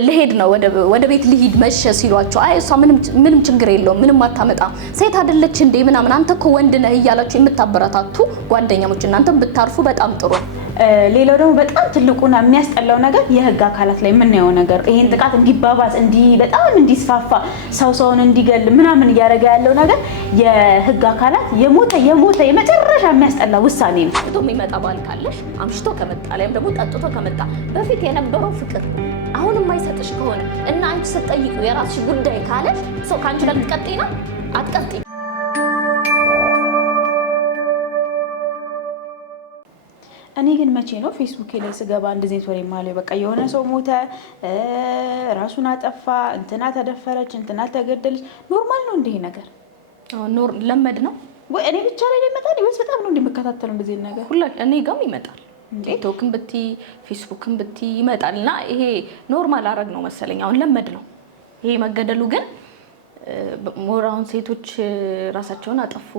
ለሄድ ነው ወደ ቤት ልሂድ መሸ ሲሏቸው አይ እሷ ምንም ችግር የለውም ምንም አታመጣ ሴት አይደለች እንዴ ምናምን አንተ እኮ ወንድ ነህ እያላችሁ የምታበረታቱ ጓደኛሞች እናንተም ብታርፉ በጣም ጥሩ። ሌላው ደግሞ በጣም ትልቁና የሚያስጠላው ነገር የህግ አካላት ላይ የምናየው ነገር ይሄን ጥቃት እንዲባባስ በጣም እንዲስፋፋ ሰውን እንዲገል ምናምን እያደረገ ያለው ነገር የህግ አካላት የሞተ የመጨረሻ የሚያስጠላ ውሳኔ ነው። አምሽቶ የሚመጣ ባል ካለሽ አምሽቶ ከመጣ ላይም ደግሞ ጠጥቶ ከመጣ በፊት የነበረው ፍቅር አሁን የማይሰጥሽ ከሆነ እና አንቺ ስትጠይቁ የራስሽ ጉዳይ ካለሽ ሰው ካንቺ ጋር ልትቀጥይ ነው አትቀጥይ። እኔ ግን መቼ ነው ፌስቡክ ላይ ስገባ እንደዚህ ወሬ ማለት በቃ የሆነ ሰው ሞተ ራሱን አጠፋ እንትና ተደፈረች እንትና ተገደለች ኖርማል ነው እንዴ ነገር? ኖር ለመድ ነው ወይ እኔ ብቻ ላይ ይመጣል ወይስ በጣም ነው እንደምከታተለው እንደዚህ ነገር? እኔ ጋርም ይመጣል ቲክቶክም ብቲ ፌስቡክም ብቲ ይመጣልና ይሄ ኖርማል አረግ ነው መሰለኝ አሁን ለመድ ነው ይሄ መገደሉ። ግን ሞራውን ሴቶች ራሳቸውን አጠፉ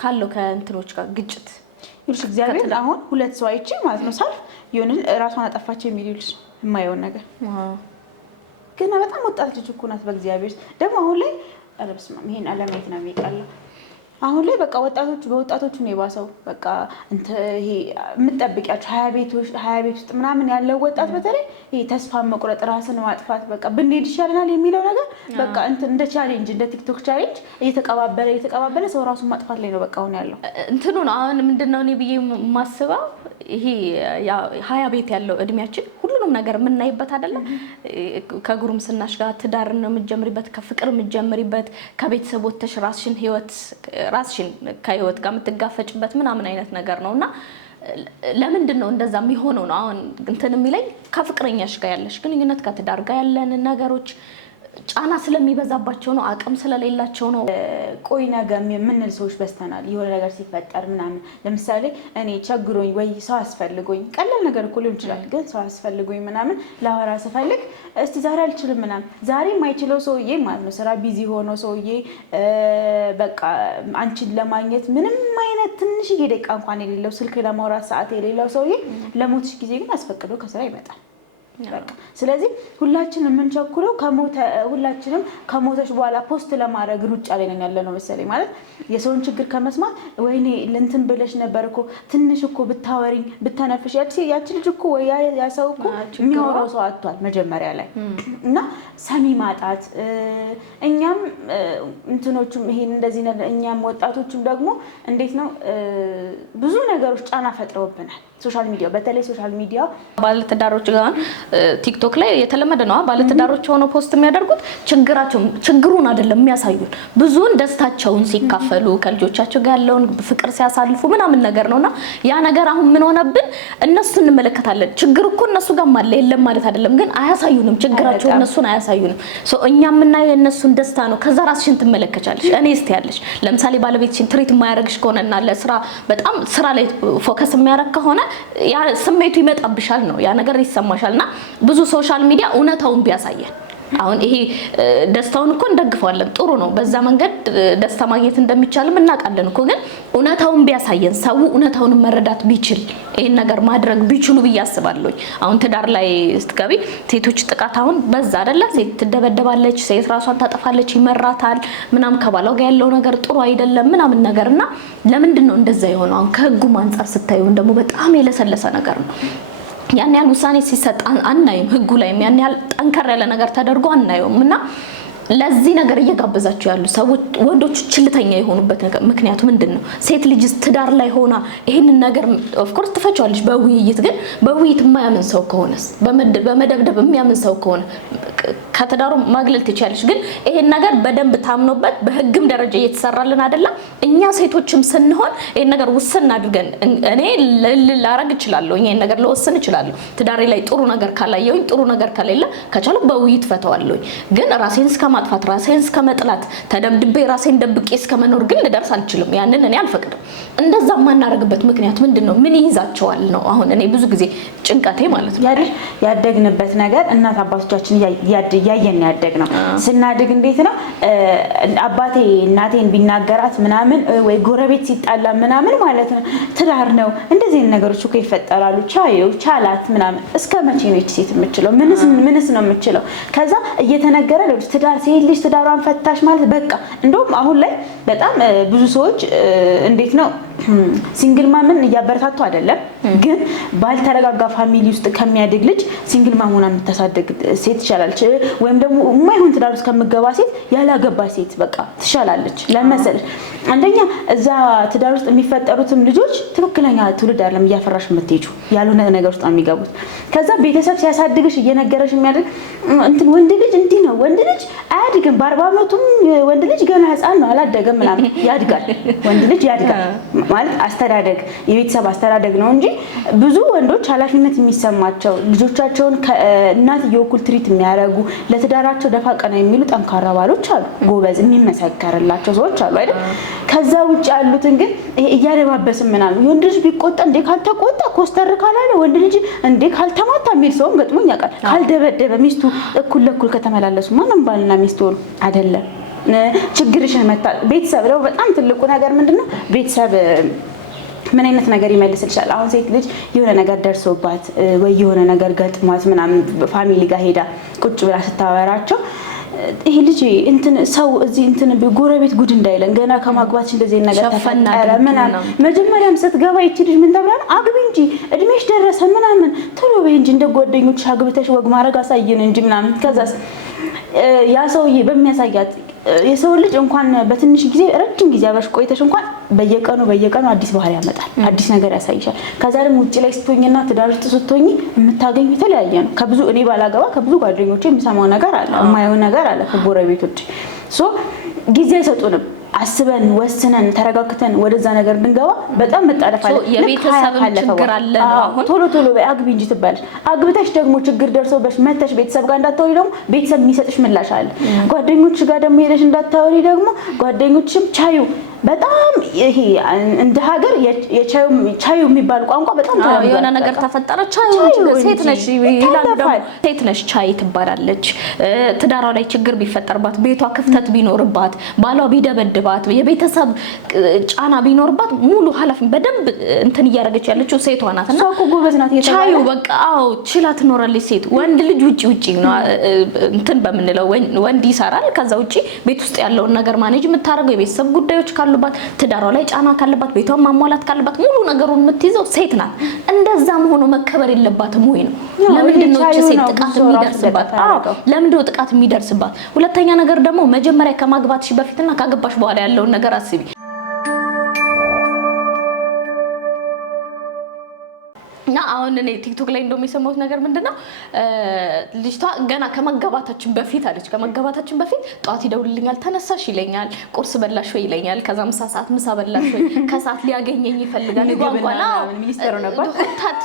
ካለው ከእንትኖች ጋር ግጭት ይልሽ እግዚአብሔር አሁን ሁለት ሰው አይቼ ማለት ነው ሳልፍ የሆነ ራሷን አጠፋች የሚልሽ የማየውን ነገር ግን በጣም ወጣት ልጅ እኮ ናት። በእግዚአብሔር ደግሞ አሁን ላይ አለብስማ ይሄን አለማየት ነው የሚቀለው። አሁን ላይ በቃ በወጣቶቹ ነው የባሰው። በቃ ይሄ የምትጠብቂያቸው 20 ቤት ውስጥ ምናምን ያለው ወጣት በተለይ ይሄ ተስፋ መቁረጥ ራስን ማጥፋት በቃ ብንሄድ ይሻለናል የሚለው ነገር በቃ እንደ ቻሌንጅ እንደ ቲክቶክ ቻሌንጅ እየተቀባበለ ሰው ራሱን ማጥፋት ላይ ነው በቃ አሁን ያለው እንትኑ ነው። አሁን ምንድነው እኔ ብዬ ማስበው ይሄ 20 ቤት ያለው እድሜያችን ሁሉንም ነገር የምናይበት አይደለም። ከጉርምስናሽ ጋር ትዳር ነው የምትጀምሪበት፣ ከፍቅር የምትጀምሪበት፣ ከቤተሰቦችሽ ራስሽን ከህይወት ጋር የምትጋፈጭበት ምናምን አይነት ነገር ነውና ለምንድን ነው እንደዛ የሚሆነው ነው አሁን እንትን የሚለኝ ከፍቅረኛሽ ጋር ያለሽ ግንኙነት ከትዳር ጋር ያለን ነገሮች ጫና ስለሚበዛባቸው ነው አቅም ስለሌላቸው ነው። ቆይ ነገር የምንል ሰዎች በስተናል። የሆነ ነገር ሲፈጠር ምናምን ለምሳሌ እኔ ቸግሮኝ ወይ ሰው አስፈልጎኝ ቀላል ነገር እኮ ሊሆን ይችላል ግን ሰው አስፈልጎኝ ምናምን ላወራ ስፈልግ እስቲ ዛሬ አልችልም ምናምን ዛሬ የማይችለው ሰውዬ ማለት ነው ስራ ቢዚ ሆኖ ሰውዬ በቃ አንቺን ለማግኘት ምንም አይነት ትንሽ ደቂቃ እንኳን የሌለው ስልክ ለማውራት ሰዓት የሌለው ሰውዬ ለሞትሽ ጊዜ ግን አስፈቅዶ ከስራ ይመጣል። ስለዚህ ሁላችንም የምንቸኩለው ሁላችንም ከሞተሽ በኋላ ፖስት ለማድረግ ሩጫ ላይ ነን ያለነው መሰለኝ። ማለት የሰውን ችግር ከመስማት ወይኔ ለንትን ብለሽ ነበር እኮ ትንሽ እኮ ብታወሪኝ ብታነፍሽ ያቺ ልጅ እኮ ወይ ያ ሰው እኮ የሚያወራው ሰው አጥቷል መጀመሪያ ላይ እና ሰሚ ማጣት እኛም እንትኖቹም ይሄን እንደዚህ እኛም ወጣቶችም ደግሞ እንዴት ነው ብዙ ነገሮች ጫና ፈጥረውብናል። ሶሻል ሚዲያ በተለይ ሶሻል ሚዲያ ባለትዳሮች ጋር ቲክቶክ ላይ የተለመደ ነው። ባለትዳሮች ሆነው ፖስት የሚያደርጉት ችግሩን አይደለም የሚያሳዩን ብዙውን ደስታቸውን ሲካፈሉ ከልጆቻቸው ጋር ያለውን ፍቅር ሲያሳልፉ ምናምን ነገር ነውና ያ ነገር አሁን ምን ሆነብን እነሱ እንመለከታለን። ችግር እኮ እነሱ ጋር ማለ የለም ማለት አይደለም ግን አያሳዩንም ችግራቸው እነሱን አያሳዩንም። እኛ የምናየው የእነሱን ደስታ ነው። ከዛ ራስሽን ትመለከቻለሽ። እኔ እስቲ ያለሽ ለምሳሌ ባለቤትሽን ትሪት የማያደርግሽ ከሆነና ለስራ በጣም ስራ ላይ ፎከስ የሚያደርግ ከሆነ ያ ስሜቱ ይመጣብሻል ነው ያ ነገር ይሰማሻልና ብዙ ሶሻል ሚዲያ እውነታውን ቢያሳየን አሁን ይሄ ደስታውን እኮ እንደግፋለን ጥሩ ነው። በዛ መንገድ ደስታ ማግኘት እንደሚቻልም እናውቃለን እኮ ግን እውነታውን ቢያሳየን ሰው እውነታውን መረዳት ቢችል ይሄን ነገር ማድረግ ቢችሉ ብያስባለሁ። አሁን ትዳር ላይ ስትገቢ ሴቶች ጥቃት አሁን በዛ አይደለ? ሴት ትደበደባለች፣ ሴት ራሷን ታጠፋለች፣ ይመራታል ምናምን ከባሏ ጋር ያለው ነገር ጥሩ አይደለም ምናምን ነገርና ለምንድን ነው እንደዛ የሆነው? አሁን ከህጉ አንፃር ስታዩ ደግሞ በጣም የለሰለሰ ነገር ነው። ያን ያህል ውሳኔ ሲሰጥ አናይም። ህጉ ላይ ያን ያህል ጠንከር ያለ ነገር ተደርጎ አናየውምና ለዚህ ነገር እየጋበዛቸው ያሉ ሰዎች ወንዶች ችልተኛ የሆኑበት ነገር ምክንያቱ ምንድነው? ሴት ልጅ ትዳር ላይ ሆና ይሄን ነገር ኦፍ ኮርስ ትፈጫለች በውይይት ግን በውይይት የማያምን ሰው ከሆነስ በመደብደብ የሚያምን ሰው ከሆነ ከተዳሩ ማግለል ትችያለሽ። ግን ይሄን ነገር በደንብ ታምኖበት በህግም ደረጃ እየተሰራልን አይደለም። እኛ ሴቶችም ስንሆን ይሄን ነገር ውስን አድርገን እኔ ላረግ እችላለሁ ይሄን ነገር ለወስን እችላለሁ። ትዳሬ ላይ ጥሩ ነገር ካላየሁኝ ጥሩ ነገር ከሌለ ከቻልኩ በውይይት ፈተዋለሁ። ግን ራሴን እስከማጥፋት ራሴን እስከመጥላት ተደብድቤ ራሴን ደብቄ እስከመኖር ግን ልደርስ አልችልም። ያንን እኔ አልፈቅድም። እንደዛ ማናረግበት ምክንያት ምንድነው? ምን ይይዛቸዋል ነው አሁን እኔ ብዙ ጊዜ ጭንቀቴ ማለት ነው። ያደግንበት ነገር እናት አባቶቻችን እያየን ያደግነው። ስናድግ እንዴት ነው አባቴ እናቴን ቢናገራት ምናምን ወይ ጎረቤት ሲጣላ ምናምን ማለት ነው ትዳር ነው እንደዚህ ነገሮች እኮ ይፈጠራሉ፣ ቻላት ምናምን። እስከ መቼ ነው እቺ ሴት የምትችለው? ምንስ ነው የምትችለው? ከዛ እየተነገረ ትዳር ሴት ልጅ ትዳሯን ፈታሽ ማለት በቃ። እንደውም አሁን ላይ በጣም ብዙ ሰዎች እንዴት ነው ሲንግል ማምን እያበረታቱ አይደለም፣ ግን ባልተረጋጋ ፋሚሊ ውስጥ ከሚያድግ ልጅ ሲንግል ማም ሆና የምታሳድግ ሴት ትሻላለች። ወይም ደግሞ የማይሆን ትዳር ውስጥ ከምትገባ ሴት ያላገባች ሴት በቃ ትሻላለች። ለመሰለሽ አንደኛ እዛ ትዳር ውስጥ የሚፈጠሩትም ልጆች ትክክለኛ ትውልድ አይደለም እያፈራሽ የምትሄጂው፣ ያልሆነ ነገር ውስጥ ነው የሚገቡት። ከዛ ቤተሰብ ሲያሳድግሽ እየነገረሽ የሚያድግ እንትን ወንድ ልጅ እንዲህ ነው፣ ወንድ ልጅ አያድግም፣ በ40 ዓመቱም ወንድ ልጅ ገና ህፃን ነው አላደገም ምናምን። ያድጋል፣ ወንድ ልጅ ያድጋል ማለት አስተዳደግ የቤተሰብ አስተዳደግ ነው እንጂ ብዙ ወንዶች ኃላፊነት የሚሰማቸው ልጆቻቸውን ከእናትየው እኩል ትሪት የሚያደርጉ ለትዳራቸው ደፋ ቀና የሚሉ ጠንካራ ባሎች አሉ፣ ጎበዝ የሚመሰከርላቸው ሰዎች አሉ አይደል? ከዛ ውጭ ያሉትን ግን እያደባበስን ምናምን ወንድ ልጅ ቢቆጣ እንዴ ካልተቆጣ ኮስተር ካላለ ወንድ ልጅ እንዴ ካልተማታ የሚል ሰውም ገጥሞኝ ያውቃል። ካልደበደበ ሚስቱ እኩል ለእኩል ከተመላለሱ ማንም ባልና ሚስቱ አይደለም። ችግርሽን መታ ቤተሰብ ነው በጣም ትልቁ ነገር ምንድነው? ቤተሰብ ምን አይነት ነገር ይመልስልሻል? አሁን ሴት ልጅ የሆነ ነገር ደርሶባት ወይ የሆነ ነገር ገጥሟት ምናምን ፋሚሊ ጋር ሄዳ ቁጭ ብላ ስታወራቸው ይሄ ልጅ እንትን ሰው እዚህ እንትን ጎረቤት ጉድ እንዳይለን ገና ከማግባትሽ እንደዚህ ነገር ተፈጠረ ምናምን መጀመሪያም ስትገባ ይቺ ልጅ ምን ተብላ አግቢ እንጂ እድሜሽ ደረሰ ምናምን ቶሎ በይ እንጂ እንደ ጓደኞች አግብተሽ ወግ ማድረግ አሳየን እንጂ ምናምን። ከዛስ ያ ሰውዬ በሚያሳያት የሰው ልጅ እንኳን በትንሽ ጊዜ ረጅም ጊዜ አብረሽ ቆይተሽ እንኳን በየቀኑ አዲስ ባህሪ ያመጣል፣ አዲስ ነገር ያሳይሻል። ከዛ ደግሞ ውጪ ላይ ስትሆኝና ትዳር ውስጥ ስትሆኝ የምታገኙ የተለያየ ነው። ከብዙ እኔ ባላገባ ከብዙ ጓደኞቼ የምሰማው ነገር አለ፣ የማየው ነገር አለ ከጎረቤቶች። ጊዜ አይሰጡንም። አስበን ወስነን ተረጋግተን ወደዛ ነገር እንድንገባ በጣም መጣደፍ አለ። የቤተሰብ ችግር አለ ነው። አሁን ቶሎ አግቢ እንጂ ትባለሽ። አግብተሽ ደግሞ ችግር ደርሶበሽ መተሽ ቤተሰብ ጋር እንዳታወሪ ደግሞ ቤተሰብ የሚሰጥሽ ምላሽ አለ። ጓደኞች ጋር ደግሞ ሄደሽ እንዳታወሪ ደግሞ ጓደኞችም ቻዩ በጣም ይሄ እንደ ሀገር ቻዩ የሚባል ቋንቋ በጣም ተራምዷል። የሆነ ነገር ተፈጠረ ቻዩ ሴት ነሽ ይላል፣ ደግሞ ሴት ነሽ ቻይ ትባላለች። ትዳሯ ላይ ችግር ቢፈጠርባት፣ ቤቷ ክፍተት ቢኖርባት፣ ባሏ ቢደበድባት፣ የቤተሰብ ጫና ቢኖርባት ሙሉ ኃላፊነት በደንብ እንትን እያደረገች ያለችው ሴቷ ናት። እና እኮ ጎበዝ ናት ቻዩ በቃ ችላ ትኖራለች ሴት። ወንድ ልጅ ውጪ ነው እንትን በምንለው ወንድ ይሰራል። ከዛ ውጪ ቤት ውስጥ ያለውን ነገር ማኔጅ የምታደርገው የቤተሰብ ጉዳዮች ካሉባት፣ ትዳሯ ላይ ጫና ካለባት፣ ቤቷን ማሟላት ካለባት ሙሉ ነገሩን የምትይዘው ሴት ናት። እንደዛም ሆኖ መከበር የለባትም ወይ ነው? ለምንድን ነው ሴት ጥቃት የሚደርስባት? ለምንድን ነው ጥቃት የሚደርስባት? ሁለተኛ ነገር ደግሞ መጀመሪያ ከማግባትሽ በፊትና ካገባሽ በኋላ ያለውን ነገር አስቢ። እና አሁን እኔ ቲክቶክ ላይ እንደውም የሰማሁት ነገር ምንድነው ልጅቷ ገና ከመጋባታችን በፊት አለች። ከመጋባታችን በፊት ጧት ይደውልልኛል፣ ተነሳሽ ይለኛል፣ ቁርስ በላሽ ወይ ይለኛል። ከዛ ምሳ ሰዓት ምሳ በላሽ ወይ፣ ከሰዓት ሊያገኘኝ ይፈልጋል። ይጓጓና ሚኒስተር ነበር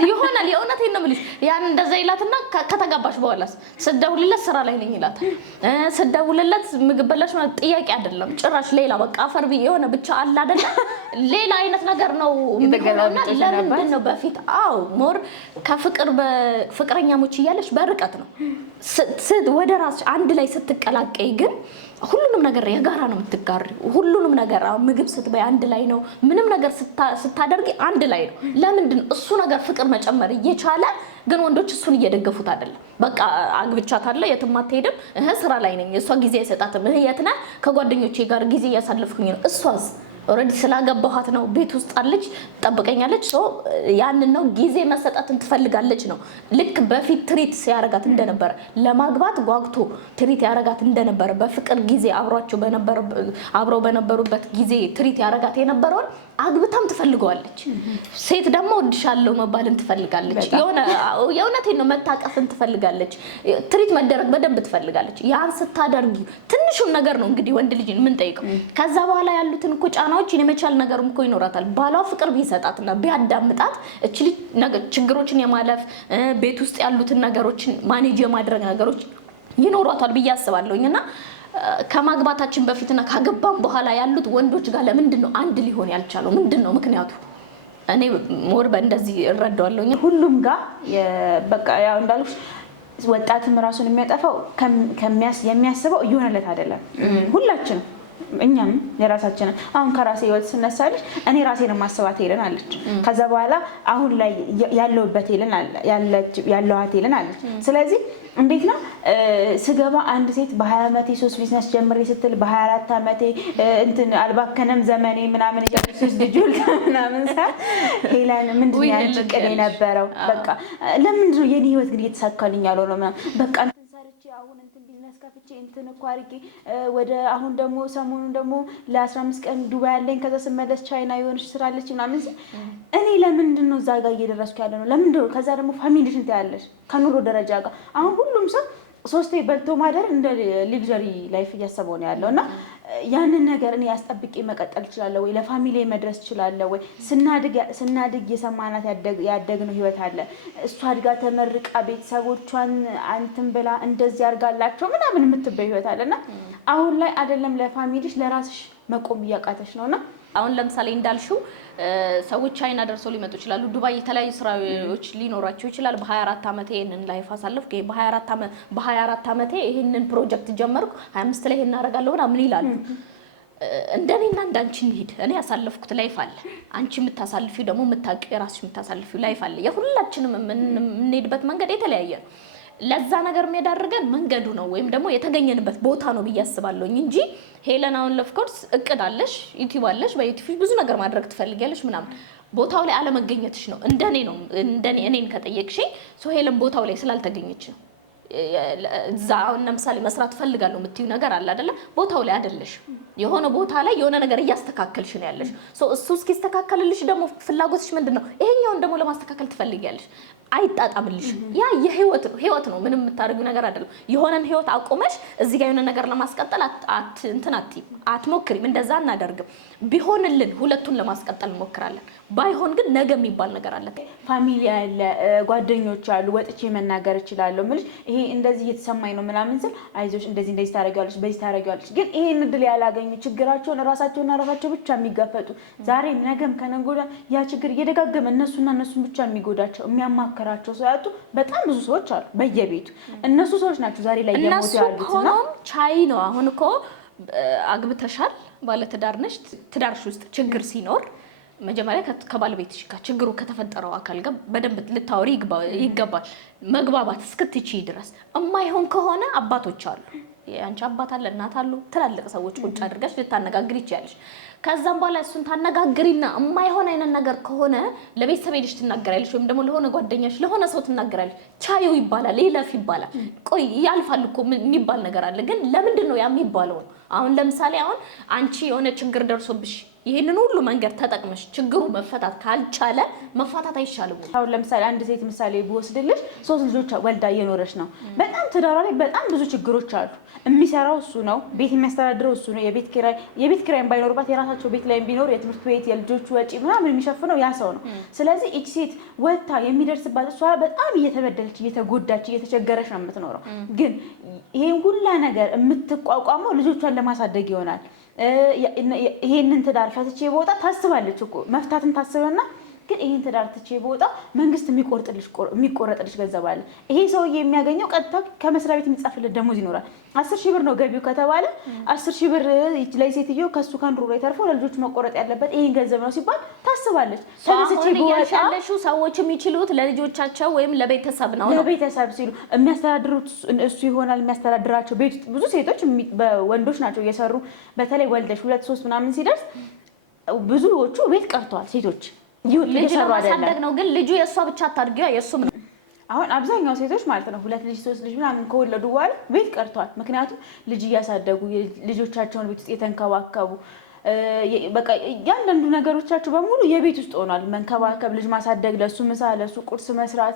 ይሆናል። የእውነቴን ነው የምልሽ። ያን እንደዛ ይላትና ከተጋባሽ በኋላስ ስደውልለት ስራ ላይ ነኝ ይላታል። ስደውልለት ምግብ በላሽ ማለት ጥያቄ አይደለም ጭራሽ ሌላ በቃ አፈር ብዬ የሆነ ብቻ አለ አይደለ ሌላ አይነት ነገር ነው የሚሆነውና ለምንድን ነው በፊት ሞር ከፍቅረኛሞች እያለች በርቀት ነው ወደ ራስሽ አንድ ላይ ስትቀላቀይ ግን ሁሉንም ነገር የጋራ ነው የምትጋሪው። ሁሉንም ነገር ምግብ ስትበይ አንድ ላይ ነው፣ ምንም ነገር ስታደርጊ አንድ ላይ ነው። ለምንድን እሱ ነገር ፍቅር መጨመር እየቻለ ግን ወንዶች እሱን እየደገፉት አይደለም። በቃ አግብቻታለሁ የትም አትሄድም፣ ስራ ላይ ነኝ፣ እሷ ጊዜ አይሰጣትም፣ የት ነህ ከጓደኞቼ ጋር ጊዜ እያሳለፍኩኝ ነው። እሷስ ኦሬዲ ስላገባኋት ነው ቤት ውስጥ አለች ጠብቀኛለች። ያንን ነው ጊዜ መሰጣትን ትፈልጋለች ነው። ልክ በፊት ትሪት ሲያረጋት እንደነበረ ለማግባት ጓግቶ ትሪት ያረጋት እንደነበረ በፍቅር ጊዜ አብረው በነበሩበት ጊዜ ትሪት ያረጋት የነበረውን አግብታም ትፈልገዋለች። ሴት ደግሞ ወድሻለሁ መባልን ትፈልጋለች። የእውነቴን ነው መታቀፍን ትፈልጋለች። ትሪት መደረግ በደንብ ትፈልጋለች። ያን ስታደርጊ ትንሹን ነገር ነው እንግዲህ ወንድ ልጅን ምን ጠይቀው። ከዛ በኋላ ያሉትን እኮ ጫናዎችን የመቻል ነገርም እኮ ይኖራታል። ባሏ ፍቅር ቢሰጣትና ቢያዳምጣት እቺ ልጅ ችግሮችን የማለፍ ቤት ውስጥ ያሉትን ነገሮችን ማኔጅ የማድረግ ነገሮች ይኖራታል ብዬ አስባለሁኝና ከማግባታችን በፊትና ካገባን በኋላ ያሉት ወንዶች ጋር ለምንድን ነው አንድ ሊሆን ያልቻለው? ምንድን ነው ምክንያቱ? እኔ ሞር በእንደዚህ እረዳዋለሁኝ። ሁሉም ጋር በቃ ያው እንዳልኩሽ ወጣትም ራሱን የሚያጠፋው የሚያስበው እየሆነለት አይደለም። ሁላችንም እኛም የራሳችንን አሁን ከራሴ ህይወት ስነሳልሽ እኔ ራሴን ማስባት ሄለን አለች። ከዛ በኋላ አሁን ላይ ያለውበት ሄለን ያለዋት ሄለን አለች። ስለዚህ እንዴት ነው ስገባ አንድ ሴት በ20 ዓመቴ 3 ቢዝነስ ጀምሬ ስትል በ24 ዓመቴ እንትን አልባከነም ዘመኔ ምናምን እያለች 3 ልጅ ወልዳ ምናምን ሄለን ምንድን ያንቺ ቅድ የነበረው በቃ ለምንድን ነው የኔ ህይወት ግን እየተሳካልኝ ያልሆነው ምናምን በቃ እንትን ሰርቼ አሁን እንትን ቢዝነስ ከፍቼ እንትን እኮ አድርጌ ወደ አሁን ደግሞ ሰሞኑን ደግሞ ለ15 ቀን ዱባይ ያለኝ ከዛ ስመለስ ቻይና የሆነች ስራ አለች ምናምን እኔ ለምንድን ነው እዛ ጋር እየደረስኩ ያለ ነው ለምንድን ነው ከዛ ደግሞ ፋሚሊሽን ታያለሽ ከኑሮ ደረጃ ጋር አሁን ሁሉም ሰው 3 በልቶ ማደር እንደ ሊግዠሪ ላይፍ እያሰበው ነው ያለው እና ያንን ነገር እኔ ያስጠብቄ መቀጠል እችላለሁ ወይ ለፋሚሊ መድረስ እችላለሁ ወይ ስናድግ የሰማናት ያደግነው ህይወት አለ እሷ አድጋ ተመርቃ ቤተሰቦቿን አንተም ብላ እንደዚህ አድርጋላቸው ምናምን የምትበይ ህይወት አለና አሁን ላይ አይደለም ለፋሚሊሽ ለራስሽ መቆም እያቃተሽ ነውና አሁን ለምሳሌ እንዳልሽው ሰዎች ቻይና ደርሰው ሊመጡ ይችላሉ ዱባይ የተለያዩ ስራዎች ሊኖራቸው ይችላል በ24 ዓመቴ ይሄንን ላይፍ አሳለፍኩ በ24 ዓመቴ ይሄንን ፕሮጀክት ጀመርኩ 25 ላይ ይሄን አደርጋለሁ ምን ይላሉ እንደኔና እንዳንቺ እንሂድ እኔ ያሳለፍኩት ላይፍ አለ አንቺ የምታሳልፊው ደግሞ የምታውቂው የራስሽ የምታሳልፊው ላይፍ አለ የሁላችንም የምንሄድበት መንገድ የተለያየ ነው ለዛ ነገር የሚያዳርገን መንገዱ ነው ወይም ደግሞ የተገኘንበት ቦታ ነው ብያስባለሁኝ እንጂ ሄለን አሁን ኦፍ ኮርስ እቅድ አለሽ ዩቲዩብ አለሽ በዩቲዩብ ብዙ ነገር ማድረግ ትፈልጊያለሽ ምናምን ቦታው ላይ አለመገኘትሽ ነው እንደኔ እኔን ከጠየቅሽኝ ሄለን ቦታው ላይ ስላልተገኘች ነው ዛው ለምሳሌ መስራት ፈልጋለሁ የምትዩ ነገር አለ አይደለ ቦታው ላይ አይደለሽ የሆነ ቦታ ላይ የሆነ ነገር እያስተካከልሽ ነው ያለሽ እሱ እስኪስተካከልልሽ ደግሞ ፍላጎትሽ ምንድነው ይሄኛውን ደግሞ ለማስተካከል ትፈልጊያለሽ አይጣጣምልሽ ያ የህይወት ነው ምንም የምታደርጊው ነገር አይደለም የሆነን ህይወት አቆመሽ እዚህ ጋር የሆነ ነገር ለማስቀጠል አትሞክሪም እንደዛ እናደርግም ቢሆንልን ሁለቱን ለማስቀጠል እንሞክራለን ባይሆን ግን ነገ የሚባል ነገር አለ ፋሚሊ አለ ጓደኞች አሉ ወጥቼ መናገር እችላለሁ ማለት ይሄ እንደዚህ እየተሰማኝ ነው ምናምን ስል አይዞሽ እንደዚህ ታረጋለሽ በዚህ ታረጋለሽ ግን ይሄን እድል ያላገኙ ችግራቸውን ራሳቸውና ራሳቸው ብቻ የሚጋፈጡ ዛሬም ነገም ከነጎዳ ያ ችግር እየደጋገመ እነሱን ብቻ የሚጎዳቸው የሚያማከራቸው ሰው ያጡ በጣም ብዙ ሰዎች አሉ በየቤቱ እነሱ ሰዎች ናቸው ዛሬ ላይ የሞቱ ያሉት ነው ቻይ ነው አሁን እኮ አግብተሻል ባለ ትዳር ነሽ ትዳርሽ ውስጥ ችግር ሲኖር መጀመሪያ ከባለቤትሽ ጋር ችግሩ ከተፈጠረው አካል ጋር በደንብ ልታወሪ ይገባል መግባባት እስክትችይ ድረስ እማይሆን ከሆነ አባቶች አሉ ያንቺ አባት አለ እናት አሉ ትላልቅ ሰዎች ቁጭ አድርገሽ ልታነጋግሪ ይችላልሽ ከዛም በኋላ እሱን ታነጋግሪና እማይሆን አይነት ነገር ከሆነ ለቤተሰብ ሄድሽ ትናገራለሽ ወይም ደግሞ ለሆነ ጓደኛሽ ለሆነ ሰው ትናገራለሽ ቻዩ ይባላል ይለፍ ይባላል ቆይ ያልፋል እኮ የሚባል ነገር አለ ግን ለምንድን ነው ያ የሚባለው አሁን ለምሳሌ አሁን አንቺ የሆነ ችግር ደርሶብሽ ይሄንን ሁሉ መንገድ ተጠቅመሽ ችግሩ መፈታት ካልቻለ መፋታት አይሻልም አሁን ለምሳሌ አንድ ሴት ምሳሌ ብወስድልሽ 3 ልጆች ወልዳ እየኖረች ነው በጣም ትዳሯ ላይ በጣም ብዙ ችግሮች አሉ የሚሰራው እሱ ነው ቤት የሚያስተዳድረው እሱ ነው የቤት ኪራይ ባይኖርባት የራሳቸው ቤት ላይ ቢኖር የትምህርት ቤት የልጆቹ ወጪ ምናምን የሚሸፍነው ያ ሰው ነው ስለዚህ እቺ ሴት ወጣ የሚደርስባት እሷ በጣም እየተበደለች እየተጎዳች እየተቸገረች ነው የምትኖረው ግን ይሄን ሁሉ ነገር የምትቋቋመው ልጆቿን ለማሳደግ ይሆናል ይሄንን ትዳር ፈትቼ በወጣ ታስባለች እኮ መፍታትን ታስበና ግን ይሄን ትዳር ትቼ በወጣ መንግስት የሚቆረጥልሽ ገንዘብ አለ ይሄ ሰውዬ የሚያገኘው ቀጥታ ከመስሪያ ቤት የሚጻፍለት ደሞዝ ይኖራል 10,000 ብር ነው ገቢው ከተባለ 10,000 ብር ላይ ሴትዮ ከሱ ካንድሮ ላይ ተርፎ ለልጆች መቆረጥ ያለበት ይሄን ገንዘብ ነው ሲባል ታስባለች ስለዚህ ያሻለሹ ሰዎች የሚችሉት ለልጆቻቸው ወይም ለቤተሰብ ነው ለቤተሰብ ሲሉ የሚያስተዳድሩት እሱ ይሆናል የሚያስተዳድራቸው ቤት ብዙ ሴቶች በወንዶች ናቸው እየሰሩ በተለይ ወልደሽ 2-3 ምናምን ሲደርስ ብዙዎቹ ቤት ቀርተዋል ሴቶች ልጅ ለማሳደግ ነው ግን ልጁ የሷ ብቻ አታድርጊው የሱም ነው አሁን አብዛኛው ሴቶች ማለት ነው 2 ልጅ 3 ልጅ ምናምን ከወለዱ በኋላ ቤት ቀርተዋል ምክንያቱም ልጅ እያሳደጉ ልጆቻቸውን ቤት ውስጥ የተንከባከቡ በቃ ያንዳንዱ ነገሮቻቸው በሙሉ የቤት ውስጥ ሆኗል መንከባከብ ልጅ ማሳደግ ለሱ ምሳ ለሱ ቁርስ መስራት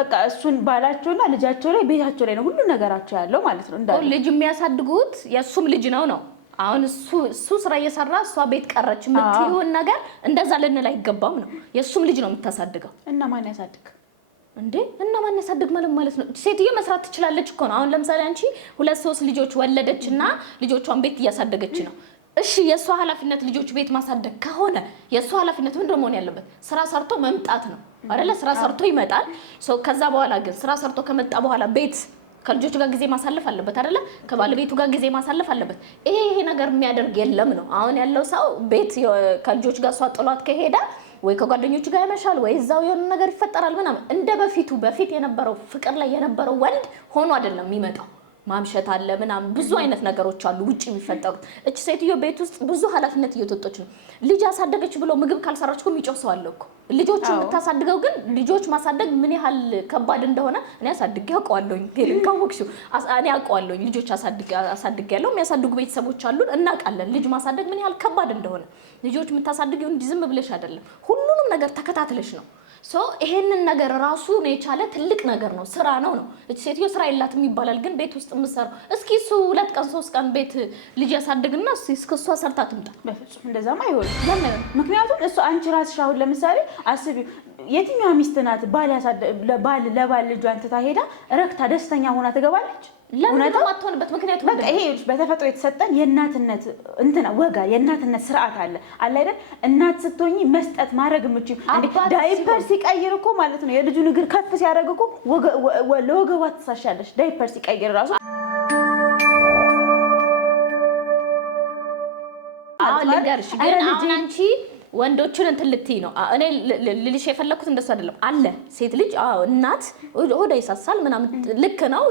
በቃ እሱን ባላቸውና ልጃቸው ላይ ቤታቸው ላይ ነው ሁሉ ነገራቸው ያለው ማለት ነው እንዳለ ልጅ የሚያሳድጉት የሱም ልጅ ነው አሁን እሱ ስራ እየሰራ እሷ ቤት ቀረች የምትይውን ነገር እንደዛ ልንል አይገባም ነው የሱም ልጅ ነው የምታሳድገው እና ማን ያሳድግ እንዴ እና ማን ያሳድግ ማለት ነው ሴትዮ መስራት ትችላለች እኮ ነው አሁን ለምሳሌ አንቺ 2-3 ልጆች ወለደችና ልጆቿን ቤት እያሳደገች ነው እሺ የሷ ኃላፊነት ልጆች ቤት ማሳደግ ከሆነ የሷ ኃላፊነት ምንድን ነው መሆን ያለበት? ስራ ሰርቶ መምጣት ነው አይደለ? ስራ ሰርቶ ይመጣል። ከዛ በኋላ ግን ስራ ሰርቶ ከመጣ በኋላ ቤት ከልጆቹ ጋር ጊዜ ማሳለፍ አለበት አይደለ? ከባለቤቱ ጋር ጊዜ ማሳለፍ አለበት። ይሄ ነገር የሚያደርግ የለም ነው አሁን ያለው ሰው። ቤት ከልጆቹ ጋር እሷ ጥሏት ከሄደ ወይ ከጓደኞቹ ጋር ያመሻል ወይ እዛው የሆነ ነገር ይፈጠራል ምናምን። እንደ በፊት የነበረው ፍቅር ላይ የነበረው ወንድ ሆኖ አይደለም የሚመጣው። ማምሸት አለ ምናምን ብዙ አይነት ነገሮች አሉ ውጪ የሚፈጠሩት። እቺ ሴትዮ ቤት ውስጥ ብዙ ኃላፊነት እየተወጣች ነው። ልጅ አሳደገች ብሎ ምግብ ካልሰራች እኮ የሚጮህ ሰው አለ እኮ። ልጆቹን ብታሳድገው ግን ልጆች ማሳደግ ምን ያህል ከባድ እንደሆነ እኔ አሳድጌ አውቀዋለሁኝ። ጌልን ካወቅሽው እኔ አውቀዋለሁኝ። ልጆች አሳድጌያለሁ። የሚያሳድጉ ቤተሰቦች አሉን፣ እናውቃለን ልጅ ማሳደግ ምን ያህል ከባድ እንደሆነ። ልጆች የምታሳድጊው እንዲህ ዝም ብለሽ አይደለም፣ ሁሉንም ነገር ተከታትለሽ ነው። ይሄንን ነገር ራሱ ነው የቻለ ትልቅ ነገር ነው፣ ስራ ነው። እቺ ሴትዮ ስራ የላትም ይባላል፣ ግን ቤት ውስጥ የምትሰራው እስኪ እሱ 2 ቀን 3 ቀን ቤት ልጅ ያሳድግና እስኪ እሷ ሰርታ ትምጣ። በፍጹም እንደዛማ አይሆንም። ምክንያቱም እሱ አንቺ ራስሽ አሁን ለምሳሌ አስቢ፣ የትኛዋ ሚስት ናት ለባል ልጇን ትታ ሄዳ ረክታ ደስተኛ ሆና ትገባለች? ለምን ማትሆንበት ምክንያቱ በቃ ይሄ በተፈጥሮ የተሰጠን የእናትነት የእናትነት ስርዓት አለ አይደል? እናት ስትሆኚ መስጠት ማድረግ የምችው ዳይፐር ሲቀይር እኮ ማለት ነው የልጁን እግር ከፍ ሲያደርግ እኮ ለወገቧ ትሳሻለሽ። ዳይፐር ሲቀይር ራሱ ልንገርሽ ግን አሁን አንቺ ወንዶቹን እንትን ልትይ ነው። እኔ ልልሽ የፈለኩት እንደሱ አይደለም። አለ ሴት ልጅ እናት ሆዳ ይሳሳል ምናምን ልክ ነው።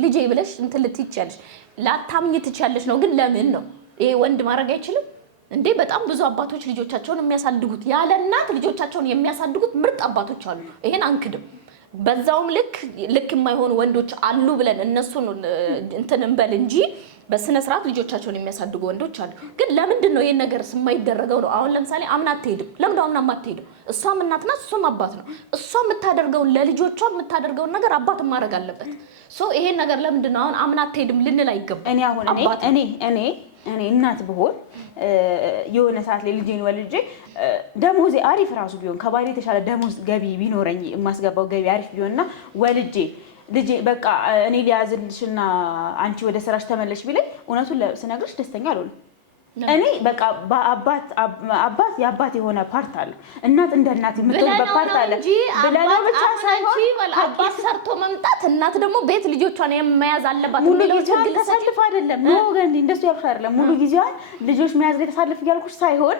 ልጄ ብለሽ እንትን ልትይ ትችያለሽ፣ ላታምኝ ትችያለሽ ነው። ግን ለምን ነው ይሄ ወንድ ማድረግ አይችልም እንዴ? በጣም ብዙ አባቶች ልጆቻቸውን የሚያሳድጉት ያለ እናት ልጆቻቸውን የሚያሳድጉት ምርጥ አባቶች አሉ። ይሄን አንክድም። በዛውም ልክ የማይሆኑ ወንዶች አሉ ብለን እነሱን እንትን እንበል እንጂ በስነ ስርዓት ልጆቻቸውን የሚያሳድጉ ወንዶች አሉ። ግን ለምንድን ነው ይሄን ነገር የማይደረገው ነው? አሁን ለምሳሌ አምና አትሄድም። ለምንድን ነው አምና የማትሄደው? እሷም እናት ናት፣ እሱም አባት ነው። እሷ የምታደርገውን ለልጆቿ የምታደርገውን ነገር አባት ማድረግ አለበት። ይሄን ነገር ለምንድን ነው አሁን አምና አትሄድም ልንል አይገባም። እኔ እናት ብሆን የሆነ ሰዓት ላይ ልጄን ወልጄ ደሞዜ አሪፍ ራሱ ቢሆን ከባሌ የተሻለ ደሞዝ ገቢ ቢኖረኝ የማስገባው ገቢ አሪፍ ቢሆንና ወልጄ ልጄ በቃ እኔ ሊያዝልሽና አንቺ ወደ ስራሽ ተመለሽ ቢለኝ እውነቱን ስነግርሽ ደስተኛ አልሆንም። እኔ በቃ አባት የአባት የሆነ ፓርት አለ፣ እናት እንደ እናት የምትሆንበት ፓርት አለ ብለና ብቻ ሳይሆን አባት ሰርቶ መምጣት እናት ደግሞ ቤት ልጆቿን የመያዝ አለባት። ሙሉ ጊዜዋን ተሳልፍ አይደለም ነው ወገን እንደሱ ያልኩሽ አይደለም። ሙሉ ጊዜዋን ልጆች መያዝ ላይ ተሳልፍ ያልኩሽ ሳይሆን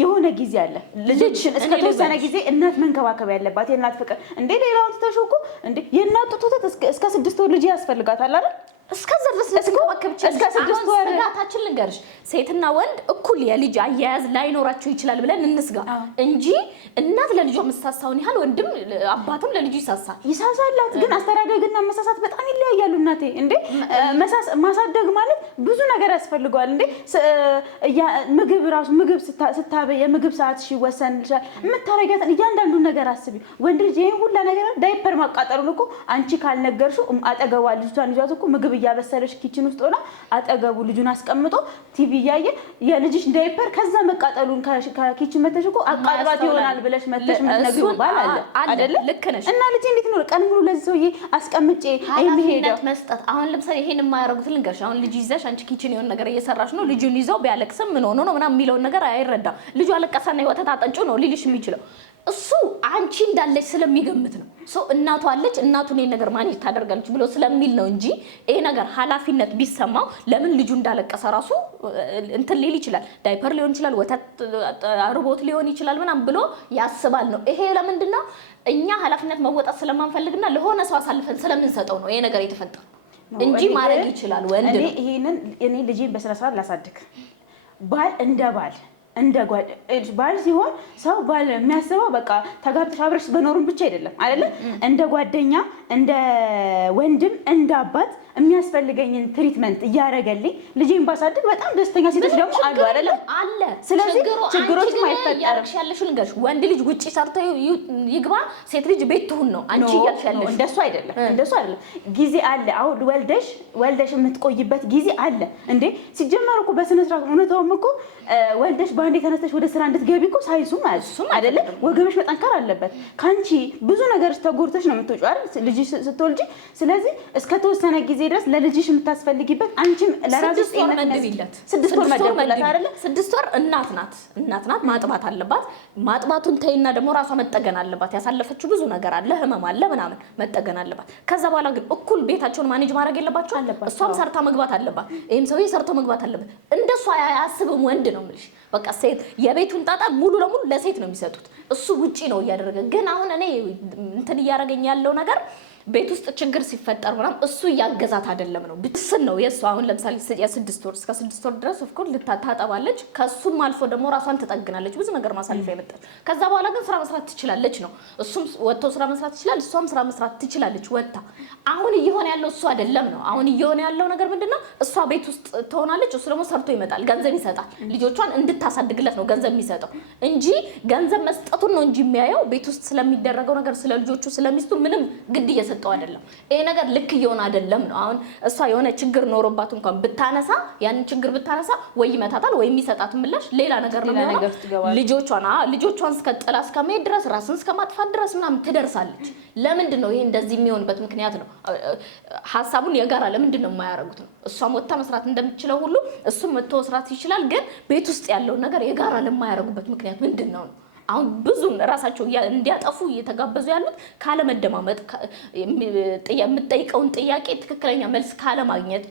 የሆነ ጊዜ አለ ልጆችን እስከተወሰነ ጊዜ እናት መንከባከብ ያለባት የእናት ፍቅር እንዴ ሌላውን ተተሽኩ እንዴ የእናት ጡት እስከ 6 ወር ልጅ ያስፈልጋታል አይደል? እስከዛ ድረስ ለስኮባከብ እስከ 6 ወር ስጋታችን ልንገርሽ፣ ሴትና ወንድ እኩል የልጅ አያያዝ ላይኖራቸው ይችላል ብለን እንስጋ እንጂ እናት ለልጇ መሳሳውን ያህል ወንድም አባትም ለልጁ ይሳሳላት። ግን አስተዳደግና መሳሳት በጣም ይለያያሉ እናቴ። እንዴ ማሳደግ ማለት ብዙ ነገር ያስፈልገዋል። እንዴ ምግብ ራሱ ምግብ ስታበይ የምግብ ሰዓት ይወሰንልሻል። የምታረጋትን እያንዳንዱ ነገር አስቢ። ወንድ ልጅ ይሄን ሁላ ነገር ዳይፐር ማቃጠሉን እኮ አንቺ ካልነገርሽው አጠገቧ ልጅቷን ይዟት እኮ ምግብ እያበሰለሽ ኪችን ውስጥ ሆና አጠገቡ ልጁን አስቀምጦ ቲቪ እያየ የልጅሽ ዳይፐር ከዛ መቃጠሉን ከኪችን መተሽ እኮ አቃጥሏት ይሆናል ብለሽ መተሽ ምትነግሪው ባል አለ አይደለ? ልክ ነሽ። እና ልጅ እንዴት ነው ቀን ሙሉ ለዚህ ሰውዬ አስቀምጬ የሚሄደው መስጠት? አሁን ለምሳሌ ይሄን የማያረጉት ልንገርሽ። አሁን ልጅ ይዘሽ አንቺ ኪችን የሆነ ነገር እየሰራሽ ነው፣ ልጁን ይዘው ቢያለቅስም ምን ሆኖ ነው ምናምን የሚለውን ነገር አይረዳም። ልጁ አለቀሰና ወተት አጠጪው ነው ሊልሽ የሚችለው እሱ አንቺ እንዳለች ስለሚገምት ነው። እናቷ አለች እናቱን ይሄን ነገር ማኔጅ ታደርጋለች ብሎ ስለሚል ነው እንጂ ይሄ ነገር ኃላፊነት ቢሰማው ለምን ልጁ እንዳለቀሰ ራሱ እንትን ሊል ይችላል። ዳይፐር ሊሆን ይችላል፣ ወተት አርቦት ሊሆን ይችላል ምናምን ብሎ ያስባል ነው። ይሄ ለምንድን ነው? እኛ ኃላፊነት መወጣት ስለማንፈልግና ለሆነ ሰው አሳልፈን ስለምንሰጠው ነው ይሄ ነገር የተፈጠረው እንጂ ማድረግ ይችላል ወንድ ነው። እኔ ልጄን በስነ ስርዓት ላሳድግ ባል እንደ ባል ሲሆን ሰው ባል የሚያስበው በቃ ተጋብተሽ አብረሽ በኖሩን ብቻ አይደለም አይደለ? እንደ ጓደኛ፣ እንደ ወንድም፣ እንደ አባት የሚያስፈልገኝን ትሪትመንት እያደረገልኝ ልጄን ባሳድግ በጣም ደስተኛ ሴቶች ደግሞ አሉ አይደለ? አለ። ስለዚህ ችግሮች ማይፈጠርም ያልሽ ልንገርሽ፣ ወንድ ልጅ ውጪ ሰርቶ ይግባ፣ ሴት ልጅ ቤት ትሁን ነው አንቺ ያልሻለሽ። እንደሱ አይደለም። ጊዜ አለ። አሁን ወልደሽ የምትቆይበት ጊዜ አለ እንዴ። ሲጀመር እኮ በስነ ስርዓት እውነታውም እኮ ወልደሽ ባንዴ ተነስተሽ ወደ ስራ እንድትገቢ እኮ ሳይሱም አይደለ? ወገብሽ መጠንከር አለበት። ካንቺ ብዙ ነገርሽ ተጎርተሽ ነው የምትወጪው አይደል ልጅ ስትወልጂ። ስለዚህ እስከተወሰነ ጊዜ ድረስ ለልጅሽ የምታስፈልጊበት አንቺም ለራስሽ ጤንነት 6 ወር መደብላት አይደለ? 6 ወር እናት ናት ማጥባት አለባት። ማጥባቱን ተይና ደግሞ ራሷ መጠገን አለባት። ያሳለፈችው ብዙ ነገር አለ፣ ህመም አለ ምናምን መጠገን አለባት። ከዛ በኋላ ግን እኩል ቤታቸውን ማኔጅ ማድረግ የለባቸው። እሷም ሰርታ መግባት አለባት፣ ይሄም ሰውዬ ሰርቶ መግባት አለበት። እንደሷ አያስብም ወንድ ነው የምልሽ። በቃ ሴት የቤቱን ጣጣ ሙሉ ለሙሉ ለሴት ነው የሚሰጡት። እሱ ውጪ ነው እያደረገ። ግን አሁን እኔ እንትን እያደረገኝ ያለው ነገር ቤት ውስጥ ችግር ሲፈጠር ምናምን እሱ እያገዛት አይደለም ነው ብትስን ነው የእሱ። አሁን ለምሳሌ የ6 ወር እስከ 6 ወር ድረስ ኦፍኮርስ ልታጠባለች። ከሱም አልፎ ደግሞ ራሷን ትጠግናለች፣ ብዙ ነገር ማሳለፍ ያመጣች። ከዛ በኋላ ግን ስራ መስራት ትችላለች ነው። እሱም ወጥቶ ስራ መስራት ይችላል፣ እሷም ስራ መስራት ትችላለች ወጥታ። አሁን እየሆነ ያለው እሱ አይደለም ነው። አሁን እየሆነ ያለው ነገር ምንድነው? እሷ ቤት ውስጥ ትሆናለች፣ እሱ ደግሞ ሰርቶ ይመጣል፣ ገንዘብ ይሰጣል። ልጆቿን እንድታሳድግለት ነው ገንዘብ የሚሰጠው እንጂ ገንዘብ መስጠቱን ነው እንጂ የሚያየው ቤት ውስጥ ስለሚደረገው ነገር፣ ስለ ልጆቹ፣ ስለሚስቱ ምንም ግድ እየሰጠው አይደለም። ይሄ ነገር ልክ እየሆነ አይደለም ነው። አሁን እሷ የሆነ ችግር ኖሮባት እንኳን ብታነሳ ያንን ችግር ብታነሳ ወይ ይመታታል ወይ የሚሰጣት ምላሽ ሌላ ነገር ነው የሚሆነው። ልጆቿን እስከ ጥላ እስከመሄድ ድረስ ራስን እስከ ማጥፋት ድረስ ምናምን ትደርሳለች። ለምንድን ነው ይሄ እንደዚህ የሚሆንበት ምክንያት ነው? ሀሳቡን የጋራ ለምንድን ነው የማያደርጉት ነው? እሷም ወጥታ መስራት እንደምትችለው ሁሉ እሱም ወጥቶ መስራት ይችላል። ግን ቤት ውስጥ ያለውን ነገር የጋራ ለማያደርጉበት ምክንያት ምንድን ነው? አሁን ብዙ ራሳቸው እንዲያጠፉ እየተጋበዙ ያሉት ካለመደማመጥ፣ የምትጠይቀውን ጥያቄ ትክክለኛ መልስ ካለማግኘት፣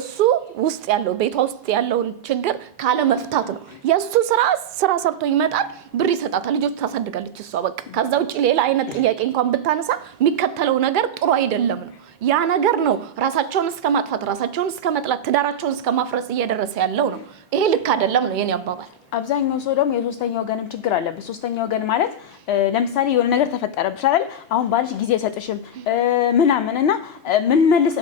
እሱ ውስጥ ያለው ቤቷ ውስጥ ያለውን ችግር ካለመፍታት ነው። የእሱ ስራ ሰርቶ ይመጣል፣ ብር ይሰጣታል፣ ልጆች ታሳድጋለች እሷ በቃ። ከዛ ውጭ ሌላ አይነት ጥያቄ እንኳን ብታነሳ የሚከተለው ነገር ጥሩ አይደለም ነው። ያ ነገር ነው ራሳቸውን እስከ ማጥፋት፣ ራሳቸውን እስከ መጥላት፣ ትዳራቸውን እስከ ማፍረስ እየደረሰ ያለው ነው። ይሄ ልክ አይደለም ነው የኔ አባባል። አብዛኛው ሰው ደግሞ የሶስተኛ ወገንም ችግር አለበት። ሶስተኛ ወገን ማለት ለምሳሌ የሆነ ነገር ተፈጠረብሽ አይደል? አሁን ባልሽ ጊዜ አይሰጥሽም ምናምን እና ምን መልስ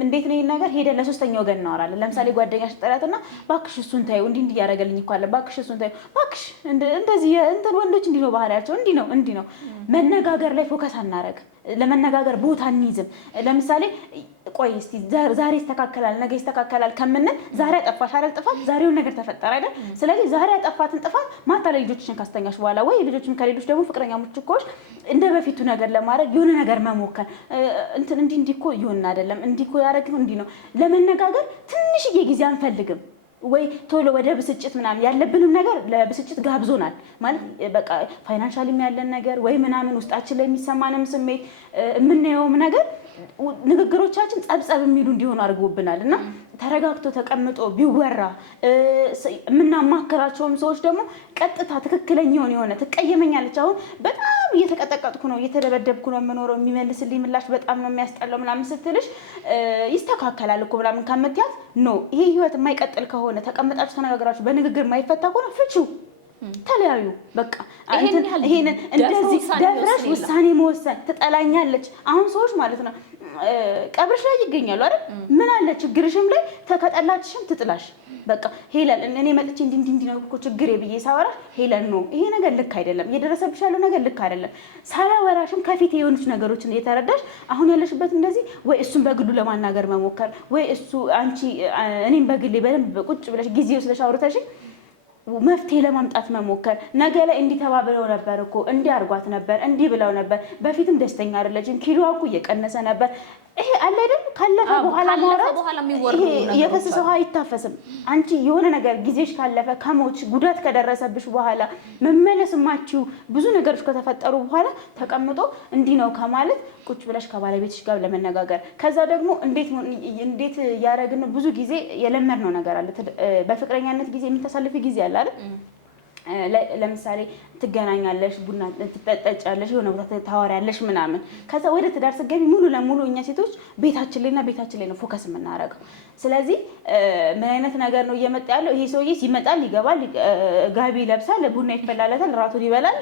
እንዴት ነው ይሄን ነገር ሄደን ለሶስተኛ ወገን እናወራለን። ለምሳሌ ጓደኛሽ ጠራትና ባክሽ እሱን ታዩ እንዲህ እያደረገልኝ እኮ አለ፣ ባክሽ እሱን ታዩ፣ ባክሽ እንደዚህ እንትን ወንዶች እንዲህ ነው ባህሪያቸው፣ እንዲህ ነው። መነጋገር ላይ ፎከስ አናረግ፣ ለመነጋገር ቦታ እንይዝም። ለምሳሌ ቆይ እስቲ ዛሬ ይስተካከላል ነገ ይስተካከላል ከምንል ዛሬ አጠፋሽ አይደል ጥፋት፣ ዛሬውን ነገር ተፈጠረ አይደል? ስለዚህ ዛሬ ያጠፋትን ጥፋት ማታ ላይ ልጆችሽን ካስተኛሽ በኋላ ወይ ልጆችም ከሌሎች ደግሞ ፍቅረኛሞች እኮ እንደ በፊቱ ነገር ለማድረግ የሆነ ነገር መሞከር እንዲህ እኮ ይሆን አይደለም እንዲህ እኮ ያደረግነው እንዲህ ነው። ለመነጋገር ትንሽዬ ጊዜ አንፈልግም ወይ ቶሎ ወደ ብስጭት ምናምን። ያለብንም ነገር ለብስጭት ጋብዞናል ማለት በቃ ፋይናንሻሊም ያለን ነገር ወይ ምናምን ውስጣችን ላይ የሚሰማንም ስሜት የምናየውም ነገር ንግግሮቻችን ጸብጸብ የሚሉ እንዲሆኑ አድርጎብናል። እና ተረጋግቶ ተቀምጦ ቢወራ የምናማከራቸውም ሰዎች ደግሞ ቀጥታ ትክክለኛውን የሆነ ትቀየመኛለች፣ አሁን በጣም እየተቀጠቀጥኩ ነው እየተደበደብኩ ነው የምኖረው፣ የሚመልስልኝ ምላሽ በጣም ነው የሚያስጠላው ምናምን ስትልሽ ይስተካከላል እኮ ምናምን ከምትያት ኖ ይሄ ህይወት የማይቀጥል ከሆነ ተቀምጣችሁ ተነጋግራችሁ በንግግር የማይፈታ ከሆነ ፍቺው ተለያዩ በቃ። ይሄንን እንደዚህ ደፍረሽ ውሳኔ መወሰን ትጠላኛለች። አሁን ሰዎች ማለት ነው ቀብርሽ ላይ ይገኛሉ አይደል? ምን አለ ችግርሽም ላይ ከጠላችሽም ትጥላሽ። በቃ ሄለን እኔ መጥቼ እንዲህ ነው እኮ ችግሬ ብዬ ሳወራሽ ሄለን ነው ይሄ ነገር ልክ አይደለም፣ እየደረሰብሽ ያለው ነገር ልክ አይደለም። ሳላወራሽም ከፊት የሆኑች ነገሮችን እየተረዳሽ አሁን ያለሽበት እንደዚህ ወይ እሱን በግሉ ለማናገር መሞከር ወይ እሱ አንቺ እኔም በግሌ በደንብ ቁጭ ብለሽ ጊዜ ወስደሽ አውርተሽ መፍትሄ ለማምጣት መሞከር። ነገ ላይ እንዲህ ተባብለው ነበር እኮ እንዲህ አርጓት ነበር እንዲህ ብለው ነበር፣ በፊትም ደስተኛ አይደለችም፣ ኪሎዋ እኮ እየቀነሰ ነበር። ይሄ አለ አይደል? ካለፈ በኋላ ማውራት ይሄ የፈሰሰ ውሃ አይታፈስም። አንቺ የሆነ ነገር ጊዜሽ ካለፈ ከሞች ጉዳት ከደረሰብሽ በኋላ መመለስማችሁ ብዙ ነገሮች ከተፈጠሩ በኋላ ተቀምጦ እንዲህ ነው ከማለት ቁጭ ብለሽ ከባለቤትሽ ጋር ለመነጋገር። ከዛ ደግሞ እንዴት ያረግን ብዙ ጊዜ የለመድነው ነገር አለ። በፍቅረኛነት ጊዜ የምታሳልፊ ጊዜ አለ አይደል? ለምሳሌ ትገናኛለሽ፣ ቡና ትጠጫለሽ፣ የሆነ ቦታ ታወሪያለሽ ምናምን። ከዛ ወደ ትዳር ስትገቢ ሙሉ ለሙሉ እኛ ሴቶች ቤታችን ላይ ነው ፎከስ የምናደርገው። ስለዚህ ምን አይነት ነገር ነው እየመጣ ያለው? ይሄ ሰውዬ ይመጣል፣ ይገባል፣ ጋቢ ይለብሳል፣ ቡና ይፈላለታል፣ ራቱን ይበላል፣